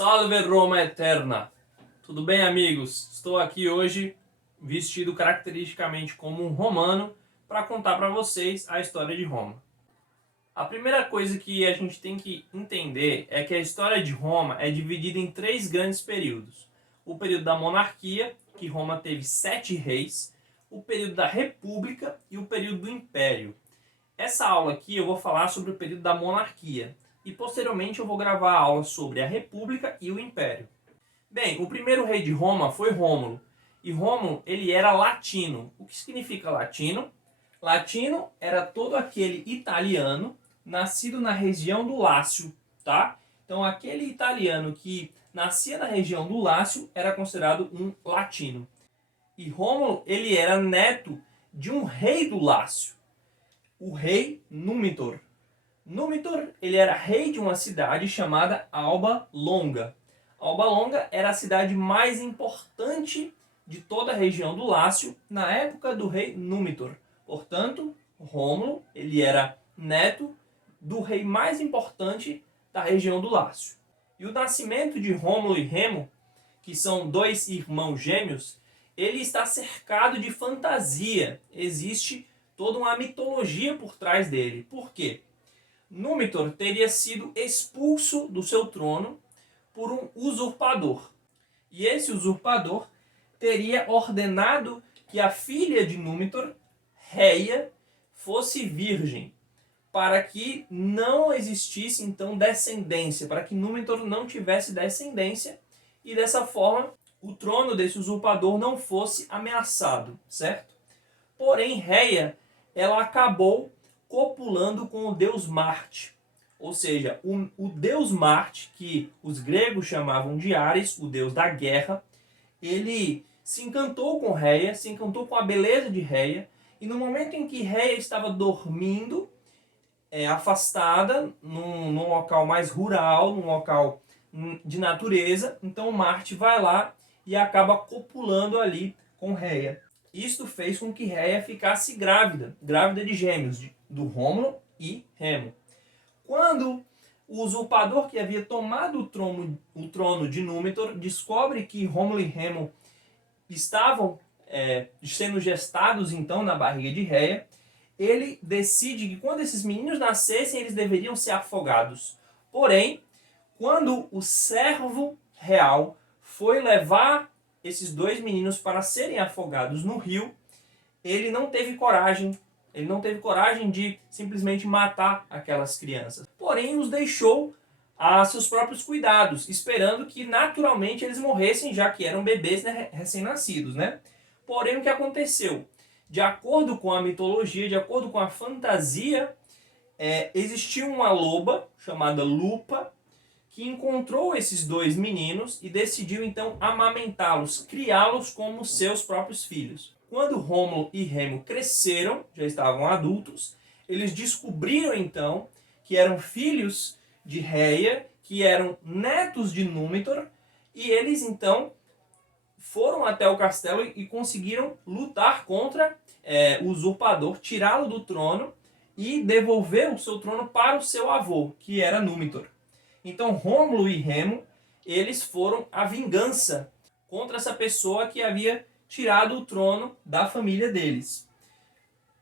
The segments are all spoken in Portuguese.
Salve Roma Eterna! Tudo bem, amigos? Estou aqui hoje vestido caracteristicamente como um romano para contar para vocês a história de Roma. A primeira coisa que a gente tem que entender é que a história de Roma é dividida em três grandes períodos. O período da monarquia, que Roma teve 7 reis, o período da república e o período do império. Essa aula aqui eu vou falar sobre o período da monarquia e posteriormente eu vou gravar a aula sobre a república e o império. Bem, o primeiro rei de Roma foi Rômulo. E Rômulo, ele era latino. O que significa latino? Latino era todo aquele italiano nascido na região do Lácio, tá? Então aquele italiano que nascia na região do Lácio era considerado um latino. E Rômulo, ele era neto de um rei do Lácio, o rei Númitor. Númitor, ele era rei de uma cidade chamada Alba Longa. Alba Longa era a cidade mais importante de toda a região do Lácio na época do rei Númitor. Portanto, Rômulo, ele era neto do rei mais importante da região do Lácio. E o nascimento de Rômulo e Remo, que são dois irmãos gêmeos, ele está cercado de fantasia. Existe toda uma mitologia por trás dele. Por quê? Númitor teria sido expulso do seu trono por um usurpador. E esse usurpador teria ordenado que a filha de Númitor, Reia, fosse virgem, para que não existisse então descendência, para que Númitor não tivesse descendência e dessa forma o trono desse usurpador não fosse ameaçado, certo? Porém, Reia, ela acabou copulando com o deus Marte. Ou seja, o deus Marte, que os gregos chamavam de Ares, o deus da guerra, ele se encantou com Reia, se encantou com a beleza de Reia, e no momento em que Reia estava dormindo, afastada, num local mais rural, num local de natureza, então Marte vai lá e acaba copulando ali com Reia. Isto fez com que Reia ficasse grávida de gêmeos, do Rômulo e Remo. Quando o usurpador que havia tomado o trono de Númitor descobre que Rômulo e Remo estavam sendo gestados então na barriga de Reia, ele decide que quando esses meninos nascessem eles deveriam ser afogados. Porém, quando o servo real foi levar esses dois meninos para serem afogados no rio, ele não teve coragem de simplesmente matar aquelas crianças. Porém, os deixou a seus próprios cuidados, esperando que naturalmente eles morressem, já que eram bebês, né, recém-nascidos, né? Porém, o que aconteceu? De acordo com a mitologia, de acordo com a fantasia, existiu uma loba chamada Lupa, que encontrou esses dois meninos e decidiu então amamentá-los, criá-los como seus próprios filhos. Quando Rômulo e Remo cresceram, já estavam adultos, eles descobriram então que eram filhos de Reia, que eram netos de Númitor, e eles então foram até o castelo e conseguiram lutar contra o usurpador, tirá-lo do trono e devolver o seu trono para o seu avô, que era Númitor. Então Rômulo e Remo, eles foram a vingança contra essa pessoa que havia tirado o trono da família deles.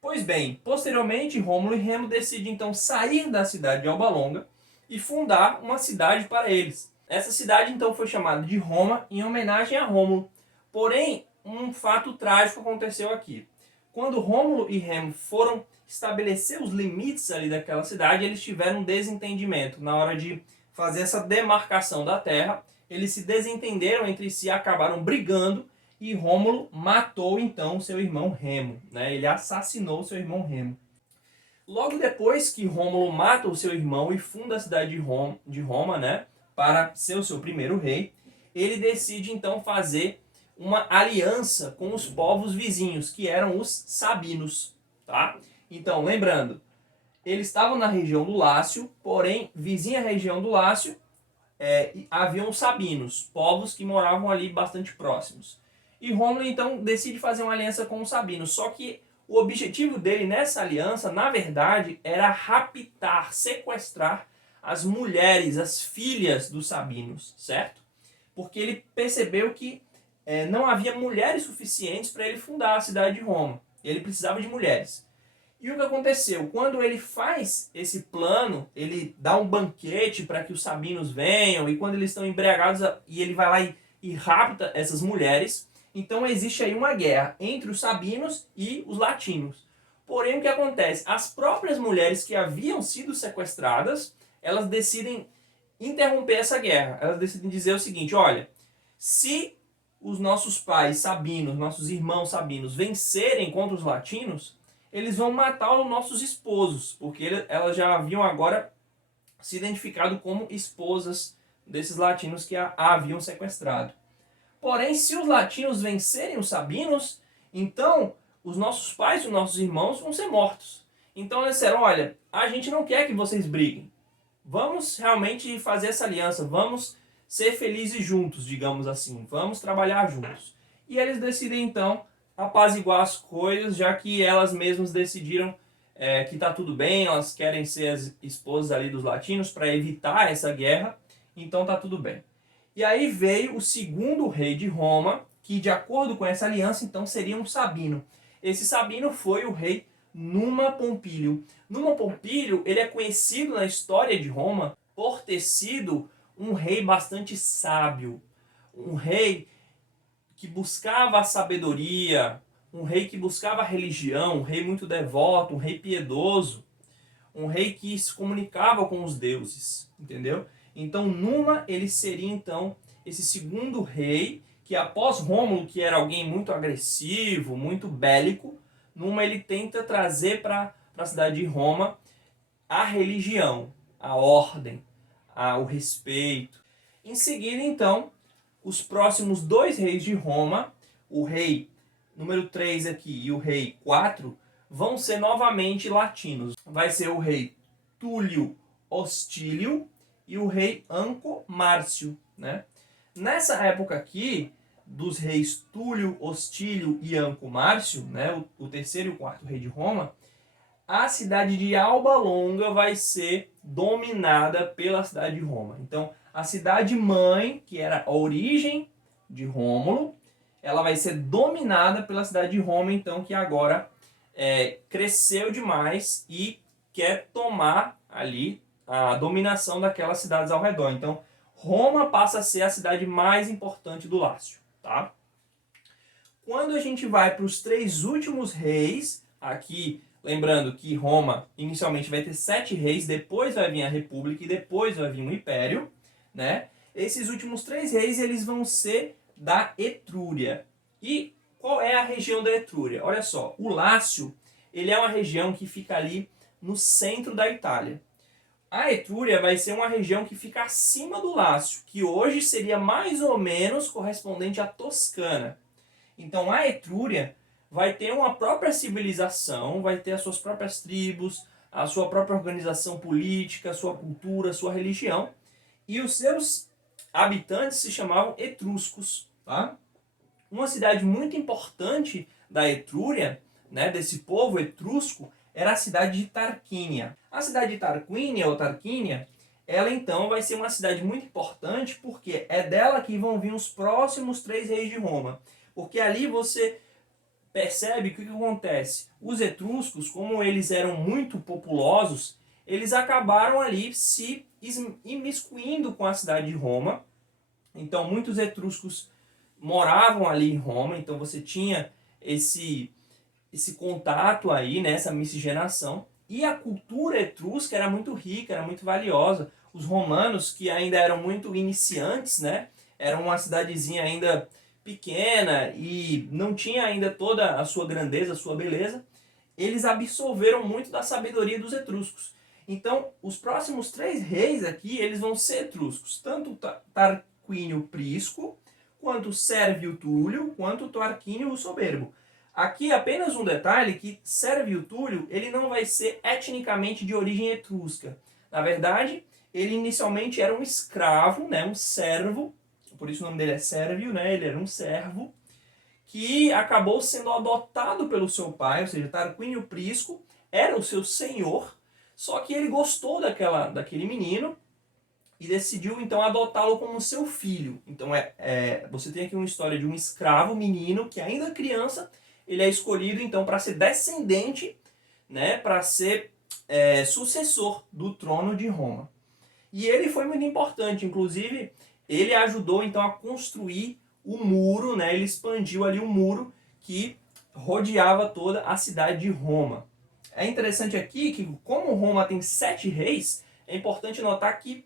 Pois bem, posteriormente Rômulo e Remo decidem então sair da cidade de Alba Longa e fundar uma cidade para eles. Essa cidade então foi chamada de Roma em homenagem a Rômulo. Porém, um fato trágico aconteceu aqui. Quando Rômulo e Remo foram estabelecer os limites ali daquela cidade, eles tiveram um desentendimento. Na hora de fazer essa demarcação da terra, eles se desentenderam entre si, acabaram brigando e Rômulo matou então seu irmão Remo, né? Ele assassinou seu irmão Remo. Logo depois que Rômulo mata o seu irmão e funda a cidade de Roma, né, para ser o seu primeiro rei, ele decide então fazer uma aliança com os povos vizinhos, que eram os sabinos, tá? Então, lembrando, eles estavam na região do Lácio, porém, vizinha à região do Lácio, haviam os sabinos, povos que moravam ali bastante próximos. E Rômulo, então, decide fazer uma aliança com os sabinos, só que o objetivo dele nessa aliança, na verdade, era raptar, sequestrar as mulheres, as filhas dos sabinos, certo? Porque ele percebeu que não havia mulheres suficientes para ele fundar a cidade de Roma. Ele precisava de mulheres. E o que aconteceu? Quando ele faz esse plano, ele dá um banquete para que os sabinos venham, e quando eles estão embriagados, e ele vai lá e rapta essas mulheres, então existe aí uma guerra entre os sabinos e os latinos. Porém, o que acontece? As próprias mulheres que haviam sido sequestradas, elas decidem interromper essa guerra. Elas decidem dizer o seguinte: olha, se os nossos pais sabinos, nossos irmãos sabinos vencerem contra os latinos, eles vão matar os nossos esposos, porque elas já haviam agora se identificado como esposas desses latinos que a haviam sequestrado. Porém, se os latinos vencerem os sabinos, então os nossos pais e os nossos irmãos vão ser mortos. Então eles disseram: olha, a gente não quer que vocês briguem. Vamos realmente fazer essa aliança, vamos ser felizes juntos, digamos assim, vamos trabalhar juntos. E eles decidem então apaziguar as coisas, já que elas mesmas decidiram que está tudo bem, elas querem ser as esposas ali dos latinos para evitar essa guerra, então está tudo bem. E aí veio o segundo rei de Roma, que de acordo com essa aliança então seria um Sabino. Esse Sabino foi o rei Numa Pompílio. Numa Pompílio, ele é conhecido na história de Roma por ter sido um rei bastante sábio, um rei que buscava a sabedoria, um rei que buscava a religião, um rei muito devoto, um rei piedoso, um rei que se comunicava com os deuses, entendeu? Então Numa, ele seria então esse segundo rei, que após Rômulo, que era alguém muito agressivo, muito bélico, Numa ele tenta trazer para a cidade de Roma a religião, a ordem, o respeito. Em seguida, então, os próximos dois reis de Roma, o rei número 3 aqui e o rei 4, vão ser novamente latinos. Vai ser o rei Túlio Hostílio e o rei Anco Márcio, né? Nessa época aqui, dos reis Túlio, Hostílio e Anco Márcio, né, o terceiro e o quarto rei de Roma, a cidade de Alba Longa vai ser dominada pela cidade de Roma. Então, a cidade mãe, que era a origem de Rômulo, ela vai ser dominada pela cidade de Roma, então, que agora cresceu demais e quer tomar ali a dominação daquelas cidades ao redor. Então, Roma passa a ser a cidade mais importante do Lácio, tá? Quando a gente vai para os três últimos reis, aqui lembrando que Roma inicialmente vai ter 7 reis, depois vai vir a república e depois vai vir o império, né? Esses últimos 3 reis, eles vão ser da Etrúria. E qual é a região da Etrúria? Olha só, o Lácio, ele é uma região que fica ali no centro da Itália. A Etrúria vai ser uma região que fica acima do Lácio, que hoje seria mais ou menos correspondente à Toscana. Então a Etrúria vai ter uma própria civilização, vai ter as suas próprias tribos, a sua própria organização política, a sua cultura, a sua religião. E os seus habitantes se chamavam etruscos, tá? Uma cidade muito importante da Etrúria, né, desse povo etrusco, era a cidade de Tarquínia. A cidade de Tarquínia, ou Tarquínia, ela então vai ser uma cidade muito importante porque é dela que vão vir os próximos 3 reis de Roma. Porque ali você percebe que o que acontece? Os etruscos, como eles eram muito populosos, eles acabaram ali se imiscuindo com a cidade de Roma. Então muitos etruscos moravam ali em Roma, então você tinha esse contato aí, né, essa miscigenação. E a cultura etrusca era muito rica, era muito valiosa. Os romanos, que ainda eram muito iniciantes, né, eram uma cidadezinha ainda pequena e não tinha ainda toda a sua grandeza, a sua beleza, eles absorveram muito da sabedoria dos etruscos. Então, os próximos 3 reis aqui, eles vão ser etruscos, tanto Tarquínio Prisco, quanto Sérvio Túlio, quanto Tarquínio o Soberbo. Aqui apenas um detalhe, que Sérvio Túlio, ele não vai ser etnicamente de origem etrusca. Na verdade, ele inicialmente era um escravo, né, um servo, por isso o nome dele é Sérvio, né, ele era um servo, que acabou sendo adotado pelo seu pai, ou seja, Tarquínio Prisco era o seu senhor, Só que ele gostou daquele menino e decidiu então adotá-lo como seu filho. Então você tem aqui uma história de um escravo menino que ainda criança, ele é escolhido então para ser descendente, né, para ser sucessor do trono de Roma. E ele foi muito importante, inclusive ele ajudou então a construir o muro, né, ele expandiu ali o muro que rodeava toda a cidade de Roma. É interessante aqui que, como Roma tem 7 reis, é importante notar que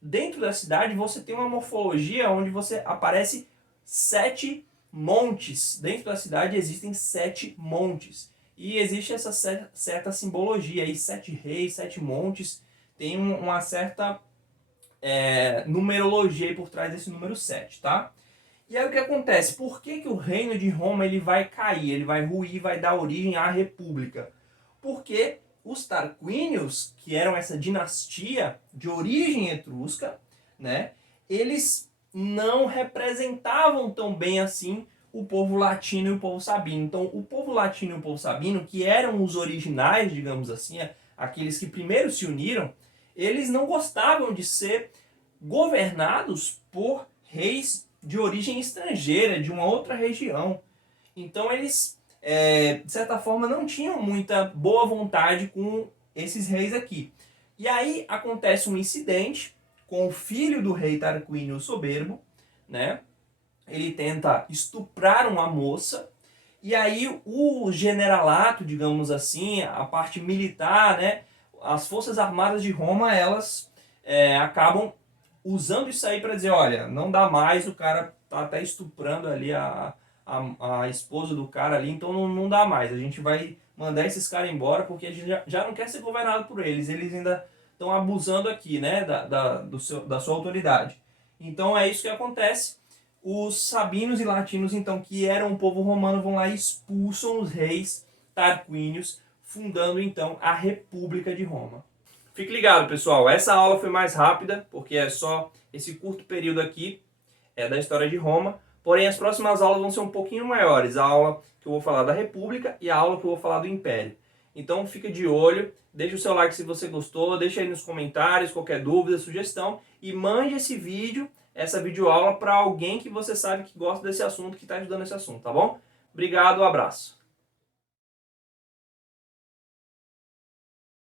dentro da cidade você tem uma morfologia onde você aparece 7 montes. Dentro da cidade existem 7 montes. E existe essa certa simbologia aí, 7 reis, 7 montes, tem uma certa numerologia aí por trás desse número 7, tá? E aí o que acontece? Por que o reino de Roma ele vai cair, ele vai ruir, vai dar origem à república? Porque os Tarquínios, que eram essa dinastia de origem etrusca, né, eles não representavam tão bem assim o povo latino e o povo sabino. Então, o povo latino e o povo sabino, que eram os originais, digamos assim, aqueles que primeiro se uniram, eles não gostavam de ser governados por reis de origem estrangeira, de uma outra região. Então eles, de certa forma, não tinham muita boa vontade com esses reis aqui. E aí acontece um incidente com o filho do rei Tarquínio o Soberbo, né? Ele tenta estuprar uma moça, e aí o generalato, digamos assim, a parte militar, né? As forças armadas de Roma, elas acabam usando isso aí para dizer, olha, não dá mais, o cara tá até estuprando ali a esposa do cara ali, então não dá mais. A gente vai mandar esses caras embora porque a gente já não quer ser governado por eles. Eles ainda estão abusando aqui, né, da sua autoridade. Então é isso que acontece. Os sabinos e latinos, então, que eram um povo romano, vão lá e expulsam os reis tarquínios, fundando então a República de Roma. Fique ligado, pessoal. Essa aula foi mais rápida, porque é só esse curto período aqui da história de Roma. Porém, as próximas aulas vão ser um pouquinho maiores. A aula que eu vou falar da República e a aula que eu vou falar do Império. Então, fica de olho. Deixa o seu like se você gostou. Deixa aí nos comentários qualquer dúvida, sugestão. E mande esse vídeo, essa videoaula, para alguém que você sabe que gosta desse assunto, que está estudando esse assunto, tá bom? Obrigado, um abraço.